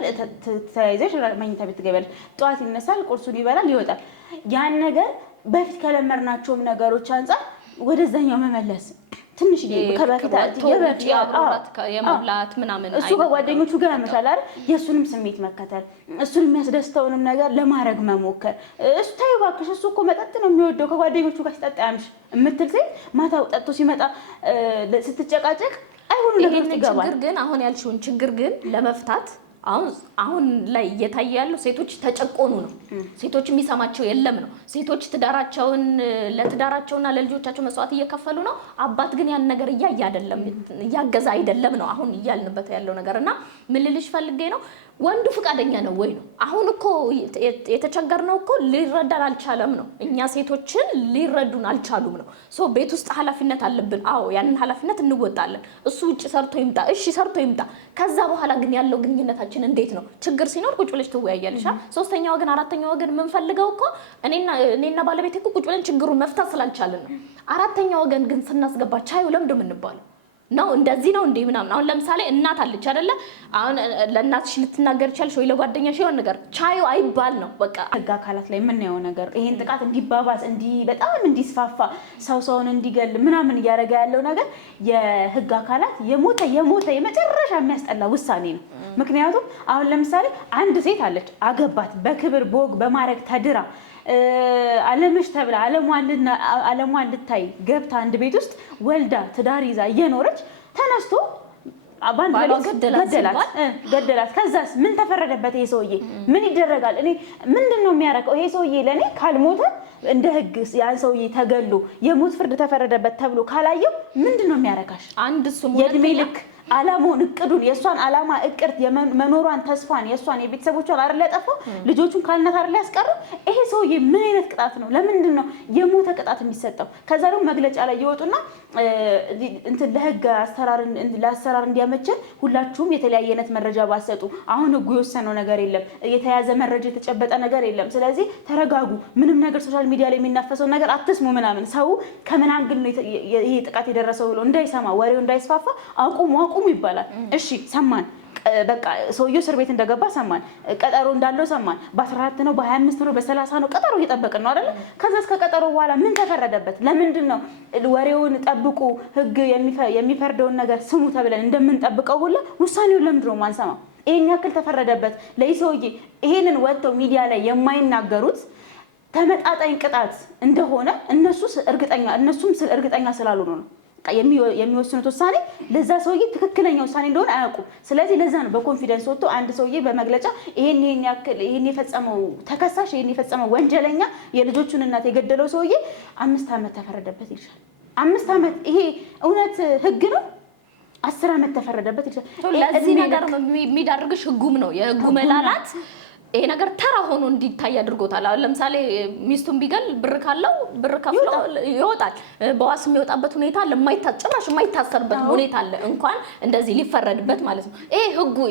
ተያይዘሽ መኝታ ቤት ትገቢያለሽ፣ ጠዋት ይነሳል፣ ቁርሱን ይበላል፣ ይወጣል። ያን ነገር በፊት ከለመድናቸውም ነገሮች አንፃር ወደዛኛው መመለስ ትንሽ ከበፊት የመብላት ምናምን እሱ ከጓደኞቹ ጋር ያመሻል አይደል? የእሱንም ስሜት መከተል፣ እሱን የሚያስደስተውንም ነገር ለማድረግ መሞከር። እሱ ታዩ እባክሽ እሱ እኮ መጠጥ ነው የሚወደው ከጓደኞቹ ጋር ሲጠጣ ያምሽ የምትል ሴት ማታ ጠጥቶ ሲመጣ ስትጨቃጨቅ አይሆኑ ነገሮች ይገባል። ችግር ግን አሁን ያልሽውን ችግር ግን ለመፍታት አሁን ላይ እየታየ ያለው ሴቶች ተጨቆኑ ነው። ሴቶች የሚሰማቸው የለም ነው። ሴቶች ትዳራቸውን ለትዳራቸውና ለልጆቻቸው መስዋዕት እየከፈሉ ነው። አባት ግን ያን ነገር እያየ አይደለም፣ እያገዛ አይደለም ነው አሁን እያልንበት ያለው ነገርና ምን ልልሽ ፈልጌ ነው ወንዱ ፍቃደኛ ነው ወይ ነው። አሁን እኮ የተቸገርነው እኮ ሊረዳን አልቻለም ነው። እኛ ሴቶችን ሊረዱን አልቻሉም ነው። ሶ ቤት ውስጥ ኃላፊነት አለብን። አዎ ያንን ኃላፊነት እንወጣለን። እሱ ውጭ ሰርቶ ይምጣ፣ እሺ ሰርቶ ይምጣ። ከዛ በኋላ ግን ያለው ግንኙነታችን እንዴት ነው? ችግር ሲኖር ቁጭ ብለሽ ትወያያለሽ። ሶስተኛ ወገን አራተኛ ወገን የምንፈልገው እኮ እኔና ባለቤቴ እኮ ቁጭ ብለን ችግሩን መፍታት ስላልቻልን ነው። አራተኛ ወገን ግን ስናስገባ ቻዩ ለምንድን ነው የምንባለው? ነው እንደዚህ ነው እንዴ ምናምን። አሁን ለምሳሌ እናት አለች አይደለ? አሁን ለእናትሽ ልትናገር ይችላልሽ ወይ ለጓደኛሽ የሆነ ነገር ቻዩ አይባል ነው በቃ። ህግ አካላት ላይ የምናየው ነገር ይሄን ጥቃት እንዲባባስ በጣም እንዲስፋፋ ሰውን እንዲገል ምናምን እያደረገ ያለው ነገር የህግ አካላት የሞተ የመጨረሻ የሚያስጠላ ውሳኔ ነው። ምክንያቱም አሁን ለምሳሌ አንድ ሴት አለች አገባት በክብር በወግ በማረግ ተድራ አለምሽ ተብላ አለሟን ልታይ ገብታ አንድ ቤት ውስጥ ወልዳ ትዳር ይዛ እየኖረች ተነስቶ ገደላት። ከዛስ ምን ተፈረደበት? ይሄ ሰውዬ ምን ይደረጋል? እኔ ምንድነው የሚያረቀው? ይሄ ሰውዬ ለኔ ካልሞተ እንደ ህግ ያን ሰውዬ ተገሎ የሞት ፍርድ ተፈረደበት ተብሎ ካላየው ምንድነው የሚያረካሽ? አንድ ስሙ የእድሜ ልክ አላማውን እቅዱን የእሷን አላማ እቅድ የመኖሯን ተስፋን የእሷን የቤተሰቦቿን አይደል ያጠፋው? ልጆቹን ካልነት አይደል ያስቀረው? ይሄ ሰውዬ ምን አይነት ቅጣት ነው? ለምንድን ነው የሞተ ቅጣት የሚሰጠው? ከዛ ደግሞ መግለጫ ላይ ይወጡና ለህግ ለአሰራር እንዲያመቸን ሁላችሁም የተለያየ አይነት መረጃ ባሰጡ። አሁን ህጉ የወሰነው ነገር የለም፣ የተያዘ መረጃ የተጨበጠ ነገር የለም። ስለዚህ ተረጋጉ፣ ምንም ነገር ሶሻል ሚዲያ ላይ የሚናፈሰው ነገር አትስሙ ምናምን። ሰው ከምን አንግል ነው ይሄ ጥቃት የደረሰው ብሎ እንዳይሰማ ወሬው እንዳይስፋፋ አቁሙ ይባላል። እሺ ሰማን። በቃ ሰውየው እስር ቤት እንደገባ ሰማን። ቀጠሮ እንዳለው ሰማን። በ14 ነው በ25 ነው በ30 ነው ቀጠሮ እየጠበቅን ነው አይደል? ከዛ እስከ ቀጠሮ በኋላ ምን ተፈረደበት? ለምንድን ነው ወሬውን ጠብቁ ህግ የሚፈርደውን ነገር ስሙ ተብለን እንደምንጠብቀው ሁላ ውሳኔውን ለምንድን ነው ማንሰማው? ይሄን ያክል ተፈረደበት ለይሰውዬ። ይሄንን ወጥተው ሚዲያ ላይ የማይናገሩት ተመጣጣኝ ቅጣት እንደሆነ እነሱም እርግጠኛ ስላልሆኑ ነው የሚወስኑት ውሳኔ ለዛ ሰውዬ ትክክለኛ ውሳኔ እንደሆነ አያውቁም። ስለዚህ ለዛ ነው በኮንፊደንስ ወጥቶ አንድ ሰውዬ በመግለጫ ይሄን የፈጸመው ተከሳሽ ይሄን የፈጸመው ወንጀለኛ የልጆቹን እናት የገደለው ሰውዬ 5 ዓመት ተፈረደበት ይችላል። 5 ዓመት ይሄ እውነት ህግ ነው? 10 ዓመት ተፈረደበት ይችላል። ለዚህ ነገር የሚዳርግሽ ህጉም ነው የህጉ መላላት ይሄ ነገር ተራ ሆኖ እንዲታይ አድርጎታል። አሁን ለምሳሌ ሚስቱን ቢገል ብር ካለው ብር ከፍሎ ይወጣል። በዋስ የሚወጣበት ሁኔታ አለ፣ ጭራሽ የማይታሰርበት ሁኔታ አለ፣ እንኳን እንደዚህ ሊፈረድበት ማለት ነው። ይሄ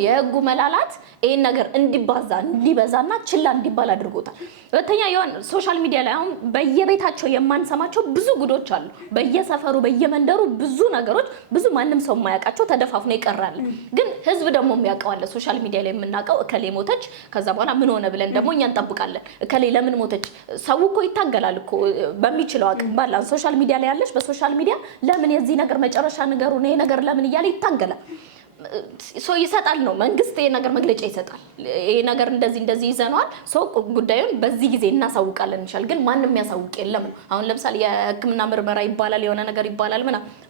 የህጉ መላላት ይሄን ነገር እንዲበዛና ችላ እንዲባል አድርጎታል። ሁለተኛ ሶሻል ሚዲያ ላይ አሁን በየቤታቸው የማንሰማቸው ብዙ ጉዶች አሉ። በየሰፈሩ በየመንደሩ ብዙ ነገሮች ማንም ሰው የማያውቃቸው ተደፋፍነው ይቀራል። ግን ህዝብ ደግሞ የሚያውቀው አለ። ሶሻል ሚዲያ ላይ የምናውቀው እከሌ ሞተች ከዛ ምን ሆነ ብለን ደግሞ እኛ እንጠብቃለን። እከሌ ለምን ሞተች? ሰው እኮ ይታገላል እኮ በሚችለው አቅም ባላ ሶሻል ሚዲያ ላይ ያለሽ በሶሻል ሚዲያ ለምን የዚህ ነገር መጨረሻ ነገሩን ይሄ ነገር ለምን እያለ ይታገላል። ይሰጣል ነው መንግስት ይሄ ነገር መግለጫ ይሰጣል። ይሄ ነገር እንደዚህ ይዘነዋል ጉዳዩን በዚህ ጊዜ እናሳውቃለን ይችላል። ግን ማንም የሚያሳውቅ የለም ነው። አሁን ለምሳሌ የህክምና ምርመራ ይባላል የሆነ ነገር ይባላል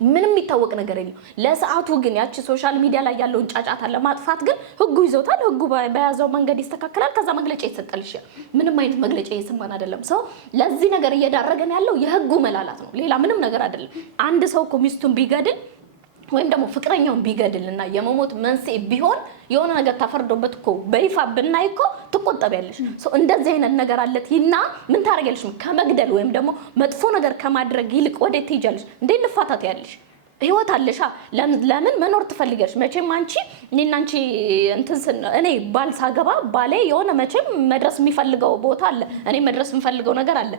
ምንም የሚታወቅ ነገር የለም። ለሰዓቱ ግን ያቺ ሶሻል ሚዲያ ላይ ያለውን ጫጫታ ለማጥፋት ግን ህጉ ይዘውታል። ህጉ በያዘው መንገድ ይስተካከላል። ከዛ መግለጫ ይሰጣል ይችላል። ምንም አይነት መግለጫ እየሰማን አይደለም። ለዚህ ነገር እየዳረገን ያለው የህጉ መላላት ነው፣ ሌላ ምንም ነገር አይደለም። አንድ ሰው እኮ ሚስቱን ቢገድል ወይም ደግሞ ፍቅረኛውን ቢገድልና የመሞት መንስኤ ቢሆን የሆነ ነገር ተፈርዶበት እኮ በይፋ ብናይ እኮ ትቆጠቢያለሽ። እንደዚህ አይነት ነገር አለትና ምን ታረጋለሽ? ከመግደል ወይም ደግሞ መጥፎ ነገር ከማድረግ ይልቅ ወዴት ትሄጃለሽ? እንዴት ልፋታት ያለሽ ህይወት አለሽ። ለምን መኖር ትፈልጊያለሽ? መቼም እኔ ባል ሳገባ ባሌ የሆነ መቼም መድረስ የሚፈልገው ቦታ አለ፣ እኔ መድረስ የምፈልገው ነገር አለ።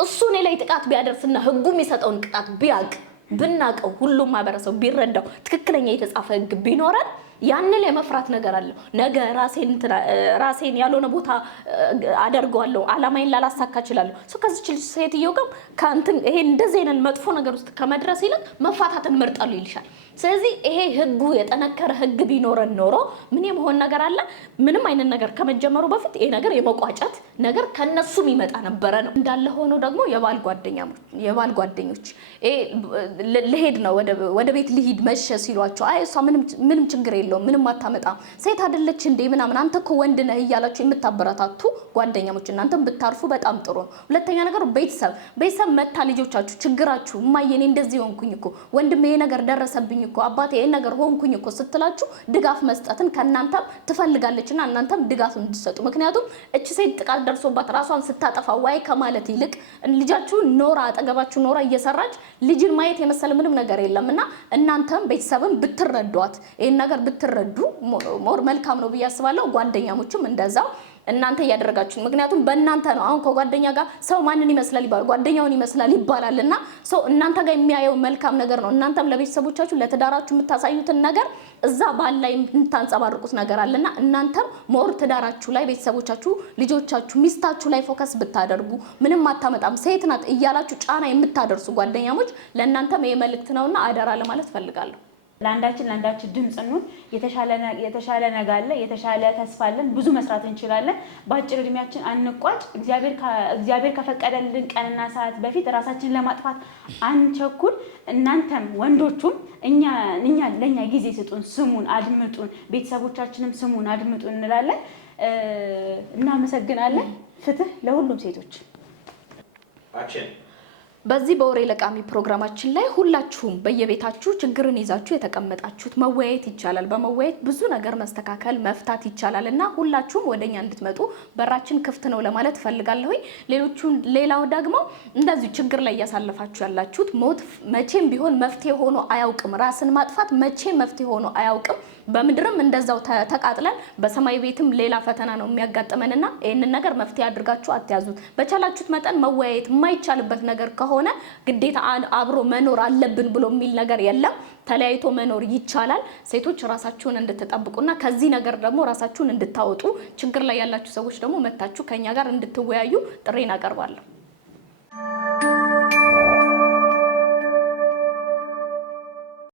እሱ እኔ ላይ ጥቃት ቢያደርስና ህጉ የሚሰጠውን ቅጣት ብናቀው ሁሉም ማህበረሰብ ቢረዳው ትክክለኛ የተጻፈ ህግ ቢኖረን ያንን የመፍራት ነገር አለ። ነገ ራሴን ያልሆነ ቦታ አደርገዋለሁ፣ አላማዬን ላላሳካ እችላለሁ። ከዚች ሴትዮ ጋር ይሄ እንደዚህ አይነት መጥፎ ነገር ውስጥ ከመድረስ ይልቅ መፋታትን መርጣለሁ ይልሻል። ስለዚህ ይሄ ህጉ የጠነከረ ህግ ቢኖረን ኖሮ ምን የመሆን ነገር አለ? ምንም አይነት ነገር ከመጀመሩ በፊት ይሄ ነገር የመቋጨት ነገር ከነሱም ይመጣ ነበረ ነው። እንዳለ ሆኖ ደግሞ የባል ጓደኞች ልሄድ ነው ወደ ቤት ልሂድ መሸ ሲሏቸው አይ እሷ ምንም ችግር የለውም ምንም አታመጣም ሴት አይደለች እንዴ ምናምን አንተ እኮ ወንድ ነህ እያላችሁ የምታበረታቱ ጓደኛሞች እናንተም ብታርፉ በጣም ጥሩ ነው። ሁለተኛ ነገር ቤተሰብ መታ ልጆቻችሁ ችግራችሁ እማዬ እኔ እንደዚህ ሆንኩኝ እኮ ወንድሜ ይሄ ነገር ደረሰብኝ እኮ አባቴ ይሄ ነገር ሆንኩኝ እኮ ስትላችሁ ድጋፍ መስጠትን ከእናንተም ትፈልጋለችና እናንተም ድጋፍ እንድትሰጡ። ምክንያቱም እቺ ሴት ጥቃት ደርሶባት ራሷን ስታጠፋ ዋይ ከማለት ይልቅ ልጃችሁ ኖራ አጠገባችሁ ኖራ እየሰራች ልጅን ማየት የመሰለ ምንም ነገር የለምና እናንተም ቤተሰብም ብትረዷት ይሄን ነገር ብትረዱ ሞር መልካም ነው ብዬ አስባለሁ። ጓደኛሞችም እንደዛው እናንተ እያደረጋችሁ ምክንያቱም በእናንተ ነው። አሁን ከጓደኛ ጋር ሰው ማንን ይመስላል ይባላል ጓደኛውን ይመስላል ይባላልና ሰው እናንተ ጋር የሚያየው መልካም ነገር ነው። እናንተም ለቤተሰቦቻችሁ ለትዳራችሁ የምታሳዩትን ነገር እዛ ባል ላይ የምታንጸባርቁት ነገር አለና እናንተም ሞር ትዳራችሁ ላይ ቤተሰቦቻችሁ ልጆቻችሁ ሚስታችሁ ላይ ፎከስ ብታደርጉ ምንም አታመጣም ሴት ናት እያላችሁ ጫና የምታደርሱ ጓደኛሞች ለእናንተም ይሄ መልእክት ነውና አደራ ለማለት ፈልጋለሁ። ለአንዳችን ድምጽ እንሁን። የተሻለ ነገር አለ፣ የተሻለ ተስፋ አለን፣ ብዙ መስራት እንችላለን። በአጭር እድሜያችን አንቋጭ። እግዚአብሔር ከፈቀደልን ቀንና ሰዓት በፊት ራሳችንን ለማጥፋት አንቸኩል። እናንተም ወንዶቹም ለኛ ጊዜ ስጡን፣ ስሙን፣ አድምጡን፣ ቤተሰቦቻችንም ስሙን፣ አድምጡን እንላለን። እናመሰግናለን። ፍትህ ለሁሉም ሴቶች። በዚህ በወሬ ለቃሚ ፕሮግራማችን ላይ ሁላችሁም በየቤታችሁ ችግርን ይዛችሁ የተቀመጣችሁት መወያየት ይቻላል። በመወያየት ብዙ ነገር መስተካከል መፍታት ይቻላልና ሁላችሁም ወደኛ እንድትመጡ በራችን ክፍት ነው ለማለት ፈልጋለሁኝ። ሌላው ደግሞ እንደዚህ ችግር ላይ ያሳለፋችሁ ያላችሁት ሞት መቼም ቢሆን መፍትሄ ሆኖ አያውቅም። ራስን ማጥፋት መቼም መፍትሄ ሆኖ አያውቅም። በምድርም እንደዛው ተቃጥለን በሰማይ ቤትም ሌላ ፈተና ነው የሚያጋጥመንና ይሄንን ነገር መፍትሄ አድርጋችሁ አትያዙት። በቻላችሁት መጠን መወያየት የማይቻልበት ነገር ከሆነ ግዴታ አብሮ መኖር አለብን ብሎ የሚል ነገር የለም። ተለያይቶ መኖር ይቻላል። ሴቶች ራሳችሁን እንድትጠብቁና ከዚህ ነገር ደግሞ ራሳችሁን እንድታወጡ ችግር ላይ ያላችሁ ሰዎች ደግሞ መታችሁ ከኛ ጋር እንድትወያዩ ጥሬን አቀርባለሁ።